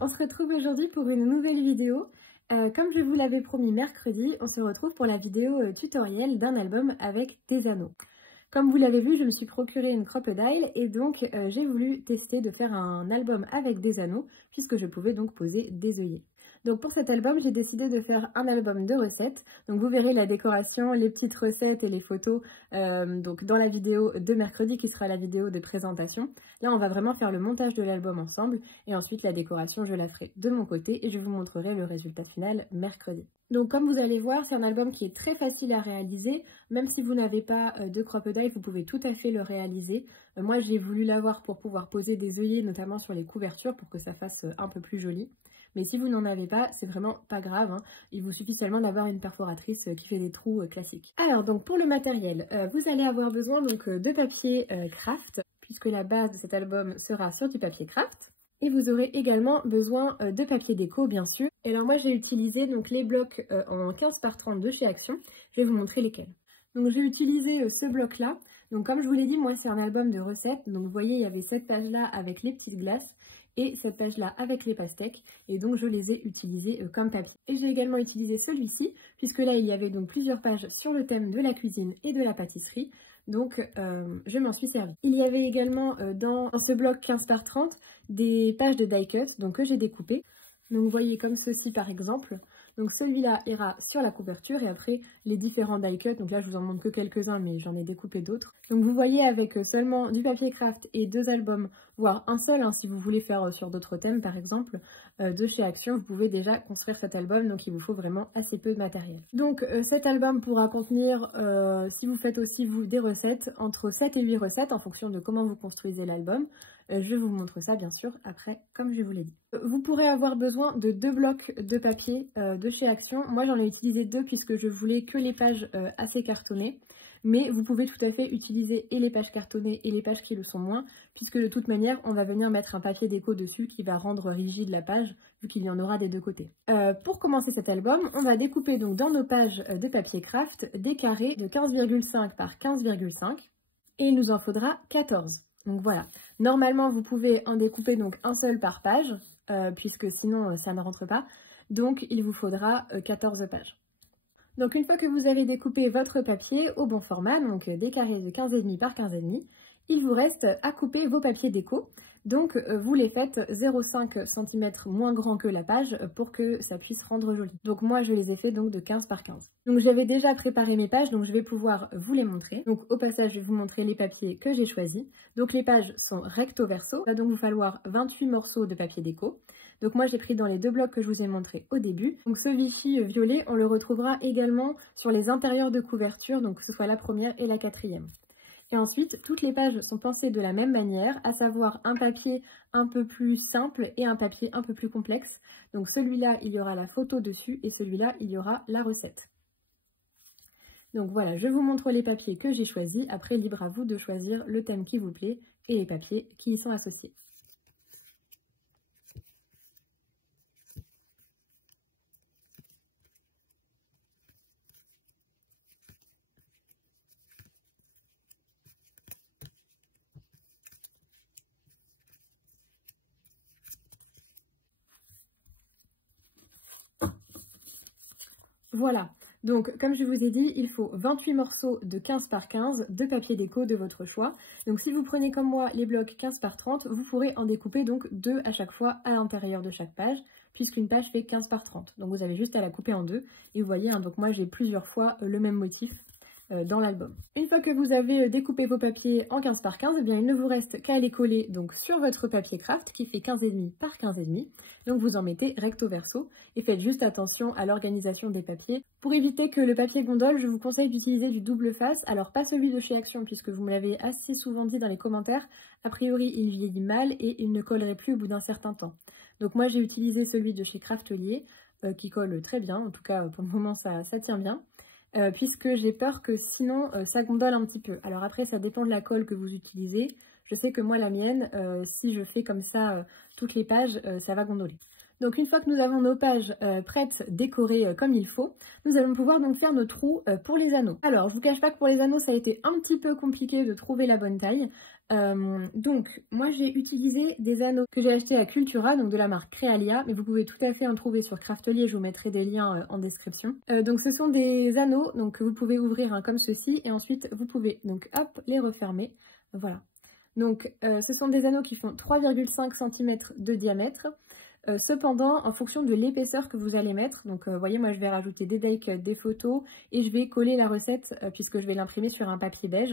on se retrouve aujourd'hui pour une nouvelle vidéo. Comme je vous l'avais promis mercredi, on se retrouve pour la vidéo tutoriel d'un album avec des anneaux. Comme vous l'avez vu, je me suis procuré une crocodile et donc j'ai voulu tester de faire un album avec des anneaux puisque je pouvais donc poser des œillets. Donc pour cet album, j'ai décidé de faire un album de recettes. Donc vous verrez la décoration, les petites recettes et les photos donc dans la vidéo de mercredi qui sera la vidéo de présentation. Là, on va vraiment faire le montage de l'album ensemble et ensuite la décoration, je la ferai de mon côté et je vous montrerai le résultat final mercredi. Donc comme vous allez voir, c'est un album qui est très facile à réaliser. Même si vous n'avez pas de crocodile, vous pouvez tout à fait le réaliser. Moi, j'ai voulu l'avoir pour pouvoir poser des œillets, notamment sur les couvertures, pour que ça fasse un peu plus joli. Mais si vous n'en avez pas, c'est vraiment pas grave, hein. Il vous suffit seulement d'avoir une perforatrice qui fait des trous classiques. Alors donc pour le matériel, vous allez avoir besoin donc de papier craft, puisque la base de cet album sera sur du papier craft. Et vous aurez également besoin de papier déco bien sûr. Et alors moi j'ai utilisé donc les blocs en 15 par 30 de chez Action. Je vais vous montrer lesquels. Donc j'ai utilisé ce bloc là. Donc comme je vous l'ai dit, moi c'est un album de recettes. Donc vous voyez il y avait cette page là avec les petites glaces et cette page là avec les pastèques, et donc je les ai utilisés comme papier. Et j'ai également utilisé celui-ci puisque là il y avait donc plusieurs pages sur le thème de la cuisine et de la pâtisserie, donc je m'en suis servi. Il y avait également dans ce bloc 15 par 30 des pages de die cut donc que j'ai découpées. Donc vous voyez comme ceci par exemple. Donc celui-là ira sur la couverture et après les différents die cut, donc là je vous en montre que quelques-uns mais j'en ai découpé d'autres. Donc vous voyez avec seulement du papier craft et 2 albums, voire un seul hein, si vous voulez faire sur d'autres thèmes par exemple, de chez Action, vous pouvez déjà construire cet album, donc il vous faut vraiment assez peu de matériel. Donc cet album pourra contenir, si vous faites aussi vous des recettes, entre 7 et 8 recettes en fonction de comment vous construisez l'album. Je vous montre ça bien sûr après, comme je vous l'ai dit. Vous pourrez avoir besoin de 2 blocs de papier de chez Action. Moi j'en ai utilisé 2 puisque je voulais que les pages assez cartonnées. Mais vous pouvez tout à fait utiliser et les pages cartonnées et les pages qui le sont moins, puisque de toute manière on va venir mettre un papier déco dessus qui va rendre rigide la page, vu qu'il y en aura des deux côtés. Pour commencer cet album, on va découper donc dans nos pages de papier craft des carrés de 15,5 par 15,5 et il nous en faudra 14. Donc voilà, normalement vous pouvez en découper donc un seul par page, puisque sinon ça ne rentre pas, donc il vous faudra 14 pages. Donc une fois que vous avez découpé votre papier au bon format, donc des carrés de 15,5 par 15,5, il vous reste à couper vos papiers déco. Donc vous les faites 0,5 cm moins grand que la page pour que ça puisse rendre joli. Donc moi je les ai fait donc de 15 par 15. Donc j'avais déjà préparé mes pages, donc je vais pouvoir vous les montrer. Donc au passage je vais vous montrer les papiers que j'ai choisis. Donc les pages sont recto verso, il va donc vous falloir 28 morceaux de papier déco. Donc moi j'ai pris dans les 2 blocs que je vous ai montrés au début. Donc ce Vichy violet, on le retrouvera également sur les intérieurs de couverture, donc que ce soit la première et la quatrième. Et ensuite, toutes les pages sont pensées de la même manière, à savoir un papier un peu plus simple et un papier un peu plus complexe. Donc celui-là, il y aura la photo dessus et celui-là, il y aura la recette. Donc voilà, je vous montre les papiers que j'ai choisis. Après, libre à vous de choisir le thème qui vous plaît et les papiers qui y sont associés. Voilà, donc comme je vous ai dit, il faut 28 morceaux de 15 par 15 de papier déco de votre choix. Donc si vous prenez comme moi les blocs 15 par 30, vous pourrez en découper donc 2 à chaque fois à l'intérieur de chaque page, puisqu'une page fait 15 par 30. Donc vous avez juste à la couper en 2. Et vous voyez, hein, donc moi j'ai plusieurs fois le même motif dans l'album. Une fois que vous avez découpé vos papiers en 15 par 15, eh bien il ne vous reste qu'à les coller donc sur votre papier craft qui fait 15,5 par 15,5. Donc vous en mettez recto verso et faites juste attention à l'organisation des papiers. Pour éviter que le papier gondole, je vous conseille d'utiliser du double face. Alors pas celui de chez Action puisque vous me l'avez assez souvent dit dans les commentaires. A priori il vieillit mal et il ne collerait plus au bout d'un certain temps. Donc moi j'ai utilisé celui de chez Craftelier qui colle très bien. En tout cas pour le moment ça tient bien. Puisque j'ai peur que sinon ça gondole un petit peu. Alors après ça dépend de la colle que vous utilisez. Je sais que moi la mienne, si je fais comme ça toutes les pages, ça va gondoler. Donc une fois que nous avons nos pages prêtes, décorées comme il faut, nous allons pouvoir donc faire nos trous pour les anneaux. Alors je vous cache pas que pour les anneaux ça a été un petit peu compliqué de trouver la bonne taille. Donc moi j'ai utilisé des anneaux que j'ai achetés à Cultura, donc de la marque Crealia, mais vous pouvez tout à fait en trouver sur Craftelier, je vous mettrai des liens en description. Donc ce sont des anneaux donc, que vous pouvez ouvrir comme ceci et ensuite vous pouvez donc hop les refermer, voilà. Donc ce sont des anneaux qui font 3,5 cm de diamètre. Cependant, en fonction de l'épaisseur que vous allez mettre, donc vous voyez, moi je vais rajouter des dates, des photos et je vais coller la recette puisque je vais l'imprimer sur un papier beige.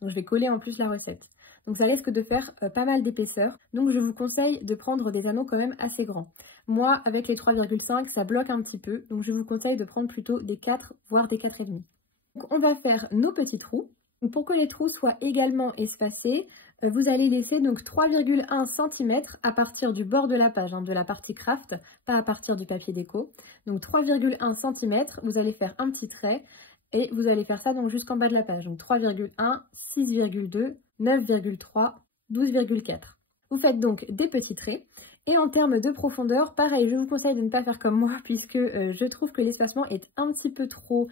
Donc je vais coller en plus la recette. Donc ça risque de faire pas mal d'épaisseur. Donc je vous conseille de prendre des anneaux quand même assez grands. Moi, avec les 3,5, ça bloque un petit peu. Donc je vous conseille de prendre plutôt des 4, voire des 4,5. Donc on va faire nos petits trous. Donc, pour que les trous soient également espacés, vous allez laisser donc 3,1 cm à partir du bord de la page, de la partie craft, pas à partir du papier déco. Donc 3,1 cm, vous allez faire un petit trait et vous allez faire ça donc jusqu'en bas de la page. Donc 3,1, 6,2, 9,3, 12,4. Vous faites donc des petits traits. Et en termes de profondeur, pareil, je vous conseille de ne pas faire comme moi puisque je trouve que l'espacement est un petit peu trop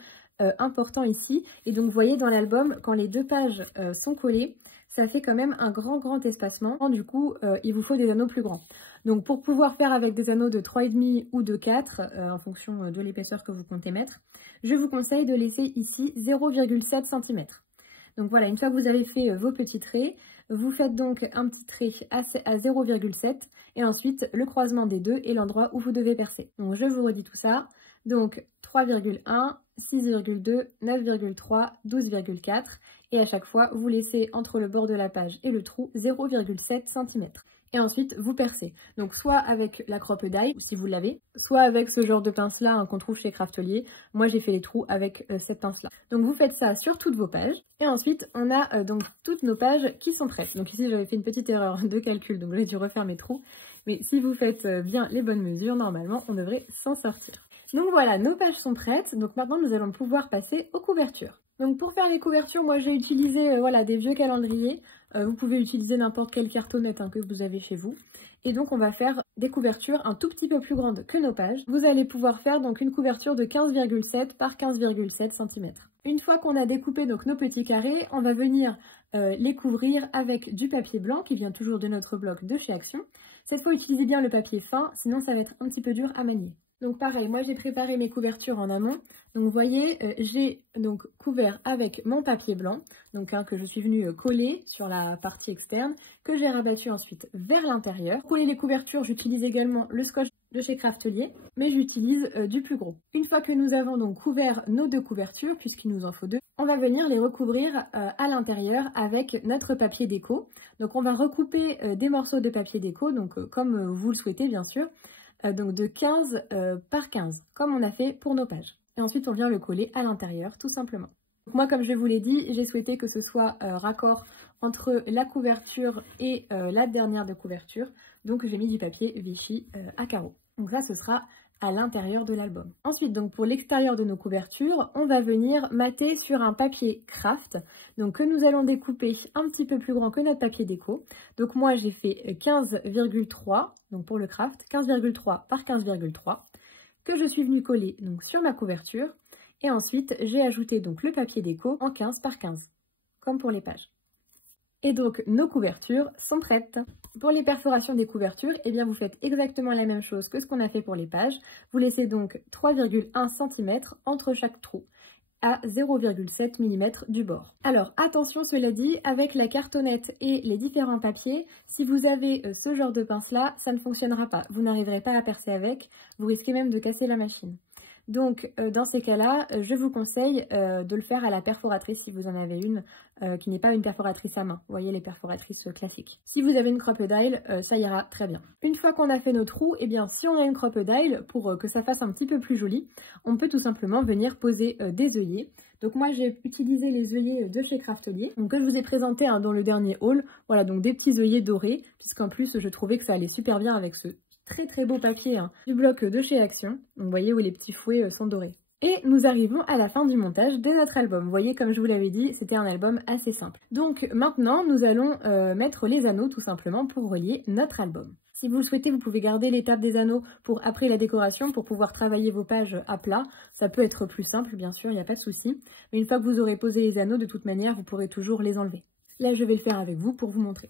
important ici. Et donc vous voyez dans l'album, quand les deux pages sont collées, ça fait quand même un grand espacement. Du coup, il vous faut des anneaux plus grands. Donc pour pouvoir faire avec des anneaux de 3,5 ou de 4, en fonction de l'épaisseur que vous comptez mettre, je vous conseille de laisser ici 0,7 cm. Donc voilà, une fois que vous avez fait vos petits traits, vous faites donc un petit trait à 0,7 et ensuite le croisement des deux et l'endroit où vous devez percer. Donc je vous redis tout ça. Donc 3,1, 6,2, 9,3, 12,4 et à chaque fois vous laissez entre le bord de la page et le trou 0,7 cm. Et ensuite vous percez. Donc soit avec la crop-die si vous l'avez, soit avec ce genre de pince là qu'on trouve chez Craftelier. Moi j'ai fait les trous avec cette pince là. Donc vous faites ça sur toutes vos pages. Et ensuite on a donc toutes nos pages qui sont prêtes. Donc ici j'avais fait une petite erreur de calcul, donc j'ai dû refaire mes trous. Mais si vous faites bien les bonnes mesures, normalement on devrait s'en sortir. Donc voilà, nos pages sont prêtes, donc maintenant nous allons pouvoir passer aux couvertures. Donc pour faire les couvertures, moi j'ai utilisé voilà, des vieux calendriers. Vous pouvez utiliser n'importe quelle cartonnette que vous avez chez vous. Et donc on va faire des couvertures un tout petit peu plus grandes que nos pages. Vous allez pouvoir faire donc une couverture de 15,7 par 15,7 cm. Une fois qu'on a découpé donc nos petits carrés, on va venir les couvrir avec du papier blanc qui vient toujours de notre bloc de chez Action. Cette fois utilisez bien le papier fin, sinon ça va être un petit peu dur à manier. Donc pareil, moi j'ai préparé mes couvertures en amont. Donc vous voyez, j'ai donc couvert avec mon papier blanc, donc que je suis venue coller sur la partie externe, que j'ai rabattu ensuite vers l'intérieur. Pour coller les couvertures, j'utilise également le scotch de chez Craftelier, mais j'utilise du plus gros. Une fois que nous avons donc couvert nos deux couvertures, puisqu'il nous en faut deux, on va venir les recouvrir à l'intérieur avec notre papier déco. Donc on va recouper des morceaux de papier déco, donc comme vous le souhaitez bien sûr, donc de 15 par 15, comme on a fait pour nos pages. Et ensuite, on vient le coller à l'intérieur, tout simplement. Donc moi, comme je vous l'ai dit, j'ai souhaité que ce soit raccord entre la couverture et la dernière de couverture. Donc j'ai mis du papier Vichy à carreaux. Donc ça, ce sera à l'intérieur de l'album. Ensuite, donc pour l'extérieur de nos couvertures, on va venir mater sur un papier craft, donc que nous allons découper un petit peu plus grand que notre papier déco. Donc moi j'ai fait 15,3, donc pour le craft, 15,3 par 15,3, que je suis venue coller donc sur ma couverture. Et ensuite j'ai ajouté donc le papier déco en 15 par 15, comme pour les pages. Et donc nos couvertures sont prêtes. Pour les perforations des couvertures, eh bien vous faites exactement la même chose que ce qu'on a fait pour les pages. Vous laissez donc 3,1 cm entre chaque trou à 0,7 mm du bord. Alors attention, cela dit, avec la cartonnette et les différents papiers, si vous avez ce genre de pince là, ça ne fonctionnera pas. Vous n'arriverez pas à percer avec, vous risquez même de casser la machine. Donc dans ces cas-là, je vous conseille de le faire à la perforatrice si vous en avez une qui n'est pas une perforatrice à main. Vous voyez les perforatrices classiques. Si vous avez une crocodile, ça ira très bien. Une fois qu'on a fait nos trous, eh bien si on a une crocodile, pour que ça fasse un petit peu plus joli, on peut tout simplement venir poser des œillets. Donc moi j'ai utilisé les œillets de chez Craftelier, donc que je vous ai présenté dans le dernier haul. Voilà, donc des petits œillets dorés, puisqu'en plus je trouvais que ça allait super bien avec ce très beau papier du bloc de chez Action. Donc vous voyez où les petits fouets sont dorés. Et nous arrivons à la fin du montage de notre album. Vous voyez, comme je vous l'avais dit, c'était un album assez simple. Donc maintenant, nous allons mettre les anneaux tout simplement pour relier notre album. Si vous le souhaitez, vous pouvez garder l'étape des anneaux pour après la décoration, pour pouvoir travailler vos pages à plat. Ça peut être plus simple, bien sûr, il n'y a pas de souci. Mais une fois que vous aurez posé les anneaux, de toute manière, vous pourrez toujours les enlever. Là, je vais le faire avec vous pour vous montrer.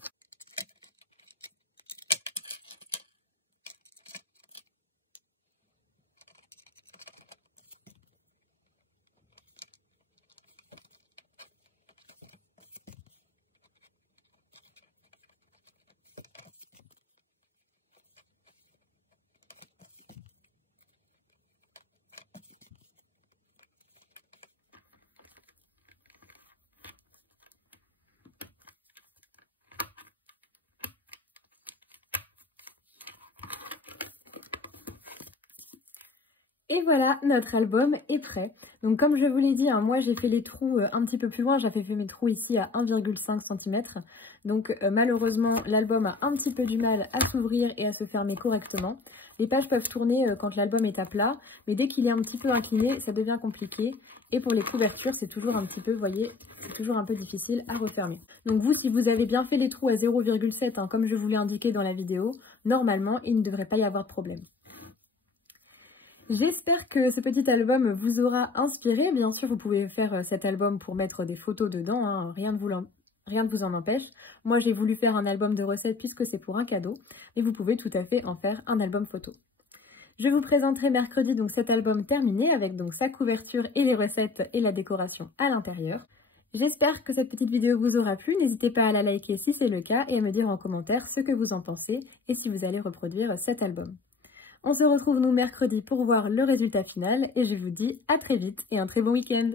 Et voilà, notre album est prêt. Donc comme je vous l'ai dit, hein, moi j'ai fait les trous un petit peu plus loin, j'avais fait mes trous ici à 1,5 cm. Donc malheureusement l'album a un petit peu du mal à s'ouvrir et à se fermer correctement. Les pages peuvent tourner quand l'album est à plat, mais dès qu'il est un petit peu incliné, ça devient compliqué. Et pour les couvertures, c'est toujours un petit peu, vous voyez, c'est toujours un peu difficile à refermer. Donc vous, si vous avez bien fait les trous à 0,7, hein, comme je vous l'ai indiqué dans la vidéo, normalement il ne devrait pas y avoir de problème. J'espère que ce petit album vous aura inspiré. Bien sûr, vous pouvez faire cet album pour mettre des photos dedans, hein. Rien ne vous en empêche. Moi, j'ai voulu faire un album de recettes puisque c'est pour un cadeau, mais vous pouvez tout à fait en faire un album photo. Je vous présenterai mercredi donc cet album terminé avec donc sa couverture et les recettes et la décoration à l'intérieur. J'espère que cette petite vidéo vous aura plu. N'hésitez pas à la liker si c'est le cas et à me dire en commentaire ce que vous en pensez et si vous allez reproduire cet album. On se retrouve nous mercredi pour voir le résultat final et je vous dis à très vite et un très bon week-end.